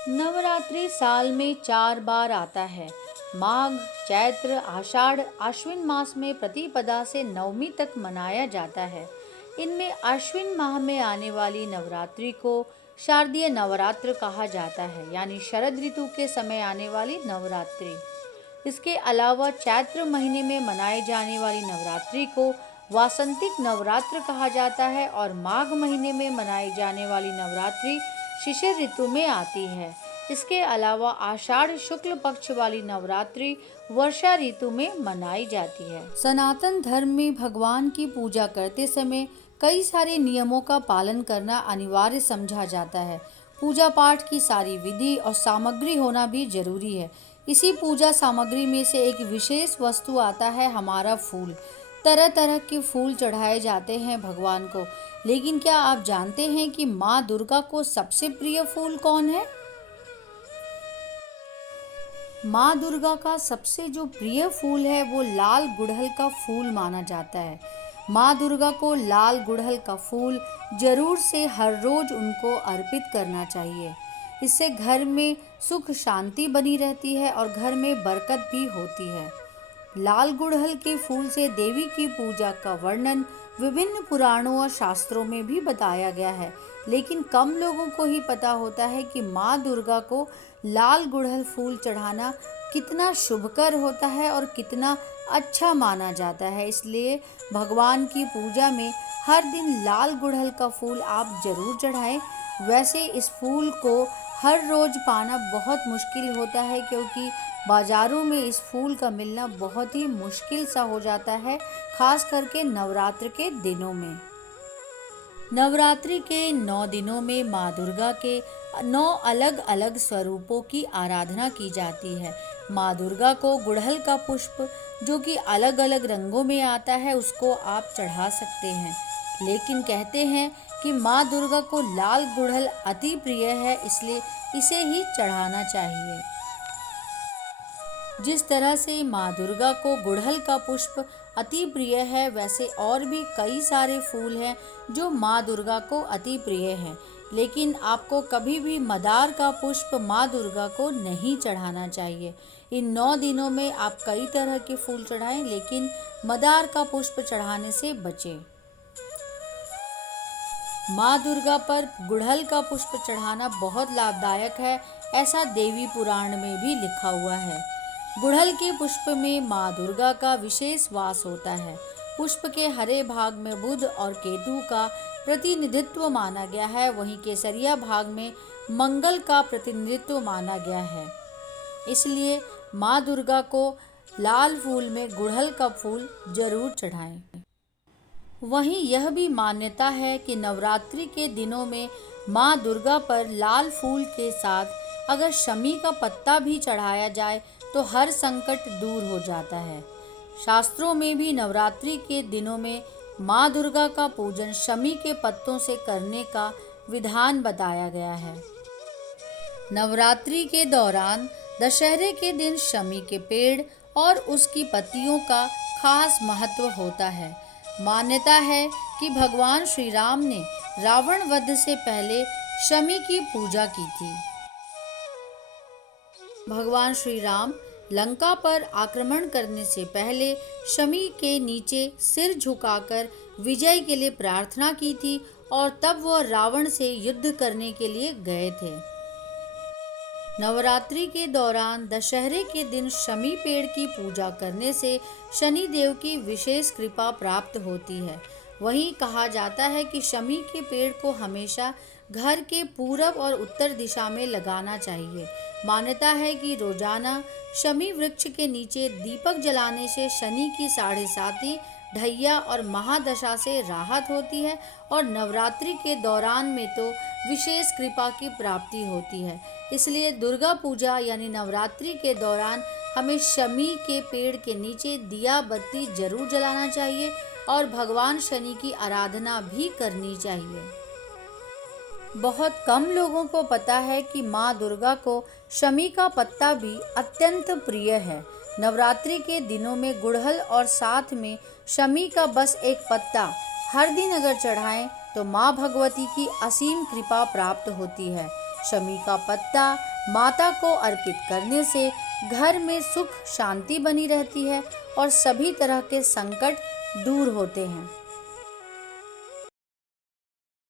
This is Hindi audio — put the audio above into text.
नवरात्रि साल में 4 बार आता है। माघ, चैत्र, आषाढ़, आश्विन मास में प्रतिपदा से नवमी तक मनाया जाता है। इनमें आश्विन माह में आने वाली नवरात्रि को शारदीय नवरात्र कहा जाता है, यानी शरद ऋतु के समय आने वाली नवरात्रि। इसके अलावा चैत्र महीने में मनाई जाने वाली नवरात्रि को वासंतिक नवरात्र कहा जाता है और माघ महीने में मनाई जाने वाली नवरात्रि शिशिर ऋतु में आती है। इसके अलावा आषाढ़ शुक्ल पक्ष वाली नवरात्रि वर्षा ऋतु में मनाई जाती है। सनातन धर्म में भगवान की पूजा करते समय कई सारे नियमों का पालन करना अनिवार्य समझा जाता है। पूजा पाठ की सारी विधि और सामग्री होना भी जरूरी है। इसी पूजा सामग्री में से एक विशेष वस्तु आता है हमारा फूल। तरह तरह के फूल चढ़ाए जाते हैं भगवान को, लेकिन क्या आप जानते हैं कि माँ दुर्गा को सबसे प्रिय फूल कौन है? माँ दुर्गा का सबसे जो प्रिय फूल है वो लाल गुड़हल का फूल माना जाता है। माँ दुर्गा को लाल गुड़हल का फूल जरूर से हर रोज उनको अर्पित करना चाहिए। इससे घर में सुख शांति बनी रहती है और घर में बरकत भी होती है। लाल गुड़हल के फूल से देवी की पूजा का वर्णन विभिन्न पुराणों और शास्त्रों में भी बताया गया है, लेकिन कम लोगों को ही पता होता है कि माँ दुर्गा को लाल गुड़हल फूल चढ़ाना कितना शुभकर होता है और कितना अच्छा माना जाता है। इसलिए भगवान की पूजा में हर दिन लाल गुड़हल का फूल आप जरूर चढ़ाएं। वैसे इस फूल को हर रोज पाना बहुत मुश्किल होता है, क्योंकि बाजारों में इस फूल का मिलना बहुत ही मुश्किल सा हो जाता है, खास करके नवरात्र के दिनों में। नवरात्रि के 9 दिनों में माँ दुर्गा के 9 अलग अलग स्वरूपों की आराधना की जाती है। माँ दुर्गा को गुड़हल का पुष्प, जो कि अलग अलग रंगों में आता है, उसको आप चढ़ा सकते हैं, लेकिन कहते हैं कि माँ दुर्गा को लाल गुड़हल अति प्रिय है, इसलिए इसे ही चढ़ाना चाहिए। जिस तरह से माँ दुर्गा को गुड़हल का पुष्प अति प्रिय है, वैसे और भी कई सारे फूल हैं जो माँ दुर्गा को अति प्रिय हैं, लेकिन आपको कभी भी मदार का पुष्प माँ दुर्गा को नहीं चढ़ाना चाहिए। इन 9 दिनों में आप कई तरह के फूल चढ़ाएं, लेकिन मदार का पुष्प चढ़ाने से बचें। माँ दुर्गा पर गुड़हल का पुष्प चढ़ाना बहुत लाभदायक है, ऐसा देवी पुराण में भी लिखा हुआ है। गुड़हल के पुष्प में माँ दुर्गा का विशेष वास होता है। पुष्प के हरे भाग में बुध और केतु का प्रतिनिधित्व माना गया है, वहीं केसरिया भाग में मंगल का प्रतिनिधित्व माना गया है। इसलिए माँ दुर्गा को लाल फूल में गुड़हल का फूल जरूर चढ़ाएं। वहीं यह भी मान्यता है कि नवरात्रि के दिनों में माँ दुर्गा पर लाल फूल के साथ अगर शमी का पत्ता भी चढ़ाया जाए तो हर संकट दूर हो जाता है। शास्त्रों में भी नवरात्रि के दिनों में माँ दुर्गा का पूजन शमी के पत्तों से करने का विधान बताया गया है। नवरात्रि के दौरान दशहरे के दिन शमी के पेड़ और उसकी पत्तियों का खास महत्व होता है। मान्यता है कि भगवान श्री राम ने रावण वध से पहले शमी की पूजा की थी। भगवान श्री राम लंका पर आक्रमण करने से पहले शमी के नीचे सिर झुकाकर विजय के लिए प्रार्थना की थी और तब वह रावण से युद्ध करने के लिए गए थे। नवरात्रि के दौरान दशहरे के दिन शमी पेड़ की पूजा करने से शनि देव की विशेष कृपा प्राप्त होती है। वहीं कहा जाता है कि शमी के पेड़ को हमेशा घर के पूरब और उत्तर दिशा में लगाना चाहिए। मान्यता है कि रोजाना शमी वृक्ष के नीचे दीपक जलाने से शनि की 7.5 ढैया और महादशा से राहत होती है और नवरात्रि के दौरान में तो विशेष कृपा की प्राप्ति होती है। इसलिए दुर्गा पूजा यानी नवरात्रि के दौरान हमें शमी के पेड़ के नीचे दिया बत्ती जरूर जलाना चाहिए और भगवान शनि की आराधना भी करनी चाहिए। बहुत कम लोगों को पता है कि माँ दुर्गा को शमी का पत्ता भी अत्यंत प्रिय है। नवरात्रि के दिनों में गुड़हल और साथ में शमी का बस एक पत्ता हर दिन अगर चढ़ाएं तो माँ भगवती की असीम कृपा प्राप्त होती है। शमी का पत्ता माता को अर्पित करने से घर में सुख शांति बनी रहती है और सभी तरह के संकट दूर होते हैं।